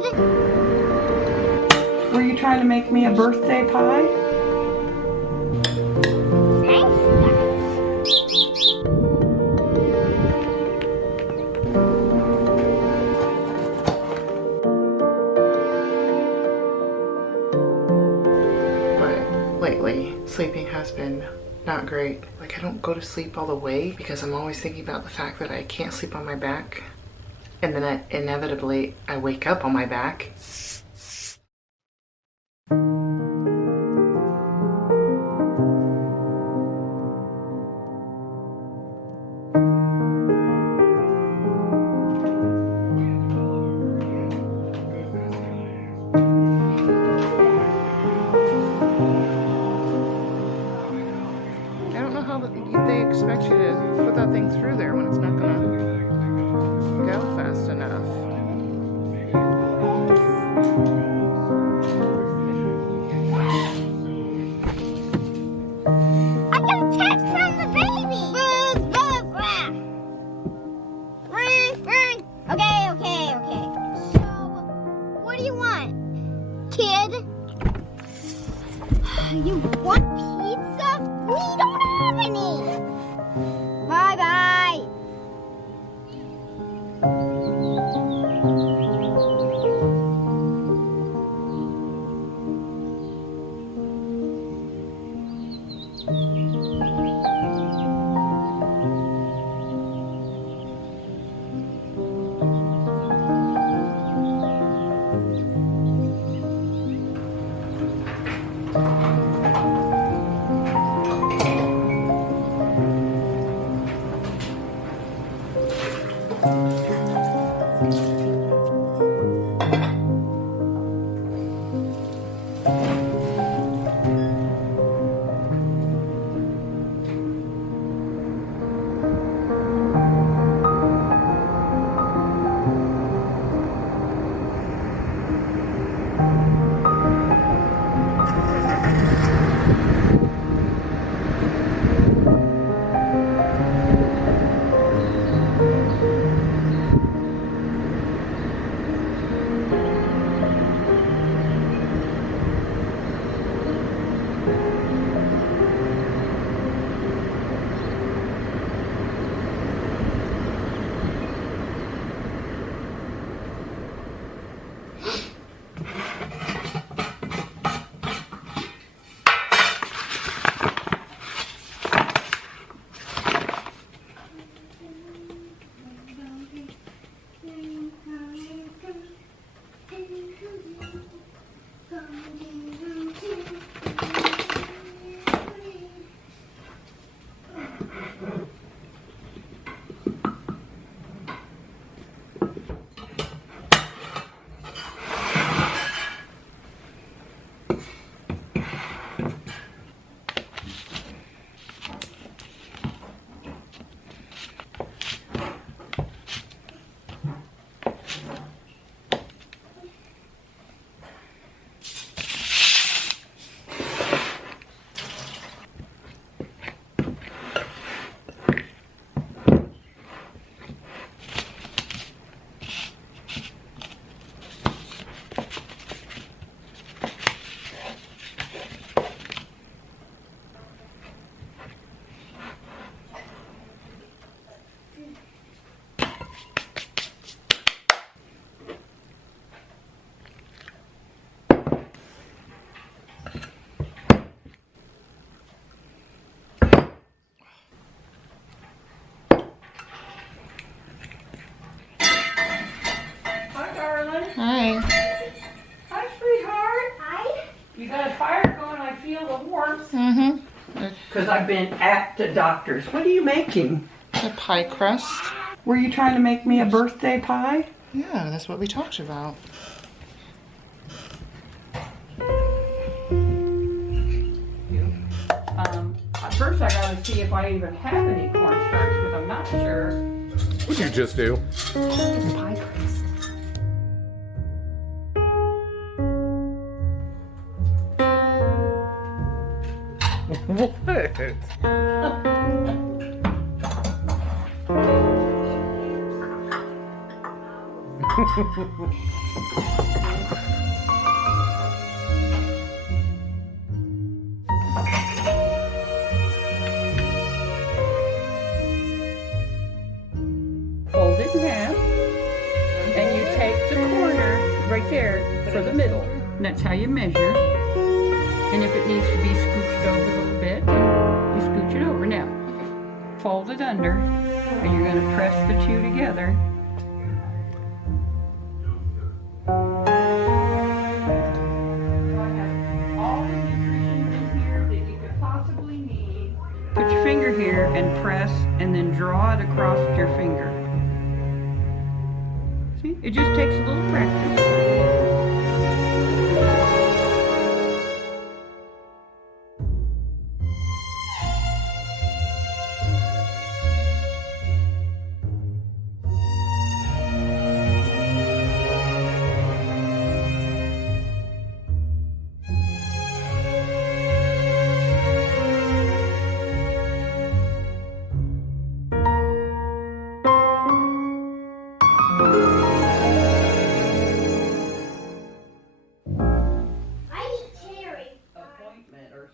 kid? Were you trying to make me a birthday pie? But lately, sleeping has been not great. Like, I don't go to sleep all the way because I'm always thinking about the fact that I can't sleep on my back. And then inevitably, I wake up on my back. I don't know how they expect you to put that thing through there when it's not gonna go fast enough. I got a text from the baby! Buzz, buzz, rah! Ring, ring! Okay. So, what do you want, kid? You want pizza? We don't have any! Bye-bye! Hi. Hi, sweetheart. Hi. You got a fire going, I feel the warmth. Mm-hmm. Because I've been at the doctor's. What are you making? A pie crust. Were you trying to make me a birthday pie? Yeah, that's what we talked about. At first I gotta see if I even have any cornstarch, because I'm not sure. What'd you just do? Pie crust. What? Fold it in half, and you take the corner right there for the middle. And that's how you measure. And if it needs to be scooched over a little bit, you scooch it over. Now, fold it under, and you're going to press the two together. All the nutrition in here that you could possibly need. Put your finger here and press, and then draw it across your finger. See, it just takes a little practice.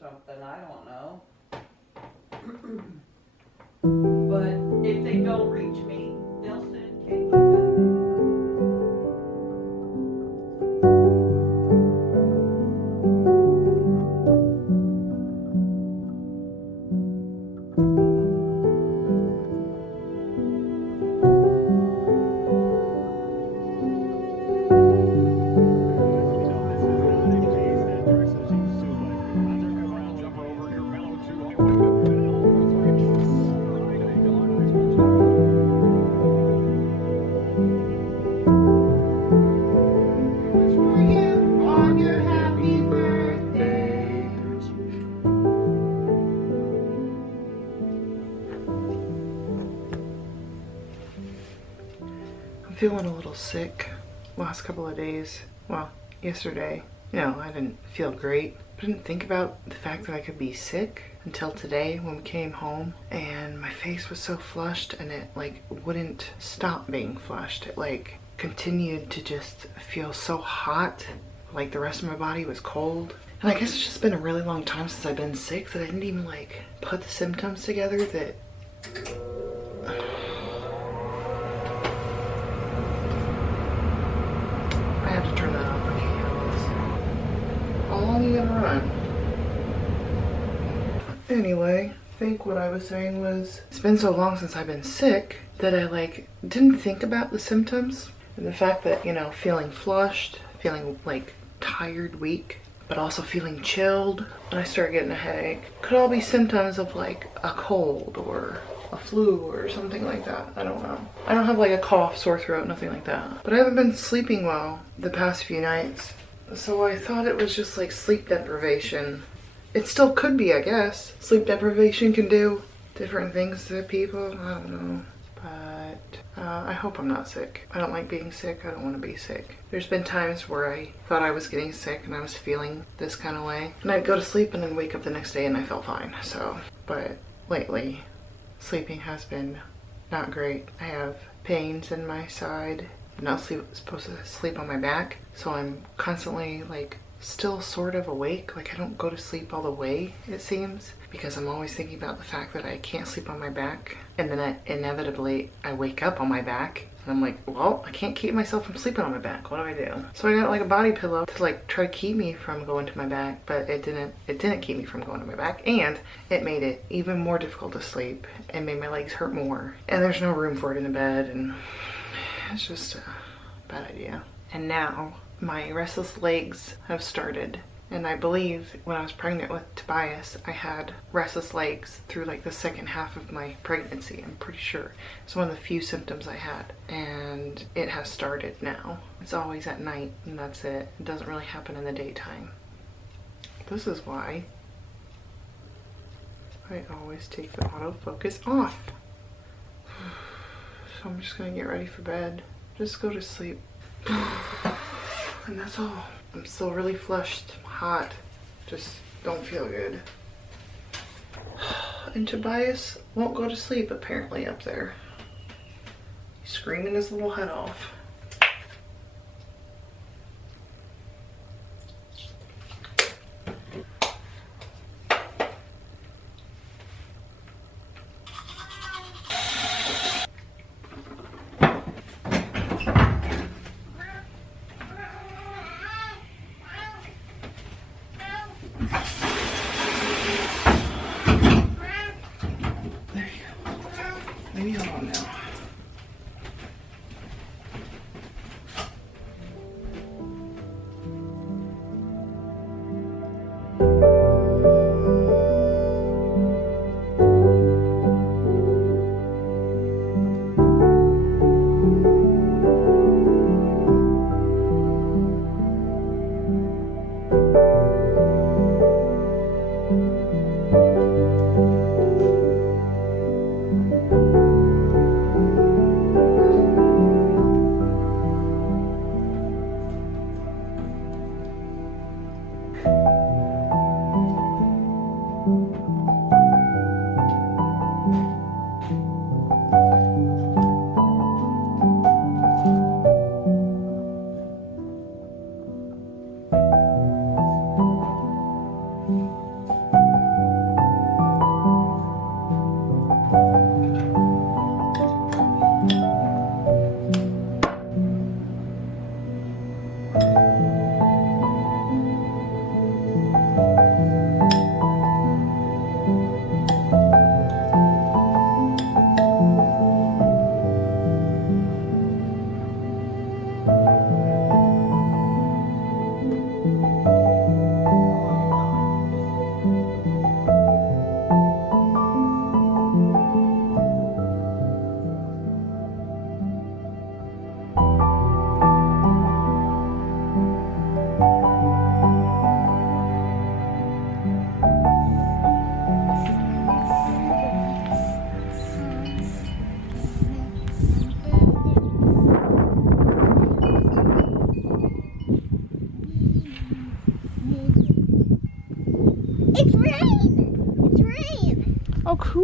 Something, I don't know. But if they don't reach me, they'll send Kaede. I'm feeling a little sick last couple of days. Well, yesterday, I didn't feel great. I didn't think about the fact that I could be sick until today when we came home, and my face was so flushed and it wouldn't stop being flushed. It continued to just feel so hot, like the rest of my body was cold. And I guess it's just been a really long time since I've been sick that I didn't even put the symptoms together that I have to turn that off. I can't handle this. How long are you gonna run? Anyway, I think what I was saying was, it's been so long since I've been sick that I didn't think about the symptoms. And the fact that, feeling flushed, feeling tired, weak, but also feeling chilled when I start getting a headache could all be symptoms of a cold or a flu or something like that. I don't know. I don't have a cough, sore throat, nothing like that. But I haven't been sleeping well the past few nights. So I thought it was just sleep deprivation. It still could be, I guess. Sleep deprivation can do different things to people. I don't know. But I hope I'm not sick. I don't like being sick. I don't want to be sick. There's been times where I thought I was getting sick and I was feeling this kind of way. And I'd go to sleep and then wake up the next day and I felt fine. So, but lately, sleeping has been not great. I have pains in my side. I'm not supposed to sleep on my back. So I'm constantly still sort of awake. I don't go to sleep all the way, it seems, because I'm always thinking about the fact that I can't sleep on my back. And then inevitably I wake up on my back and I'm like, well, I can't keep myself from sleeping on my back. What do I do? So I got a body pillow to try to keep me from going to my back, but it didn't keep me from going to my back, and it made it even more difficult to sleep and made my legs hurt more. And there's no room for it in the bed, and it's just a bad idea. And now my restless legs have started. And I believe when I was pregnant with Tobias, I had restless legs through the second half of my pregnancy. I'm pretty sure. It's one of the few symptoms I had. And it has started now. It's always at night and that's it. It doesn't really happen in the daytime. This is why I always take the autofocus off. So I'm just gonna get ready for bed. Just go to sleep. And that's all. I'm still really flushed, hot, just don't feel good. And Tobias won't go to sleep apparently up there. He's screaming his little head off.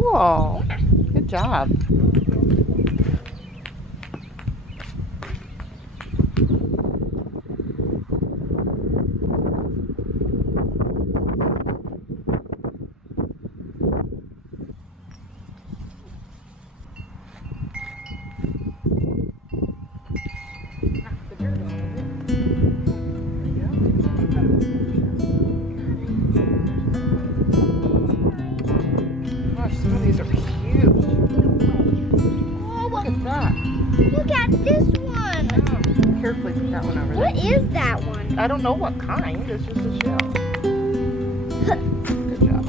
Cool. Good job. Gosh, some of these are huge. Look at that. Look at this one. Carefully put that one over there. What is that one? I don't know what kind. It's just a shell. Good job.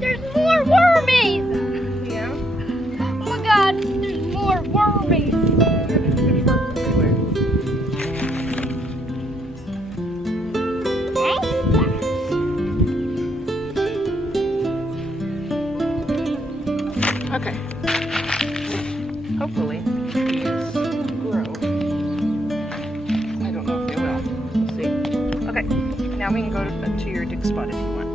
There's more wormies. Yeah. Oh my God, there's more wormies. There's worms everywhere. Okay. Hopefully these grow. I don't know if they will. We'll see. Okay. Now we can go to your dig spot if you want.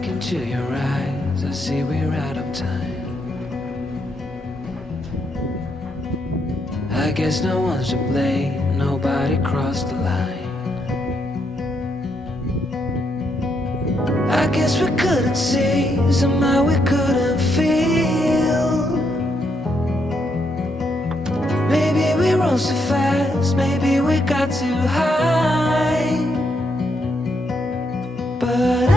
Into your eyes, I see we're out of time. I guess no one's to blame, nobody crossed the line. I guess we couldn't see, somehow we couldn't feel. Maybe we rose too fast, maybe we got too high. But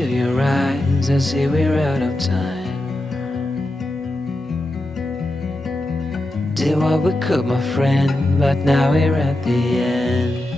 into your eyes, I see we're out of time. Did what we could, my friend, but now we're at the end.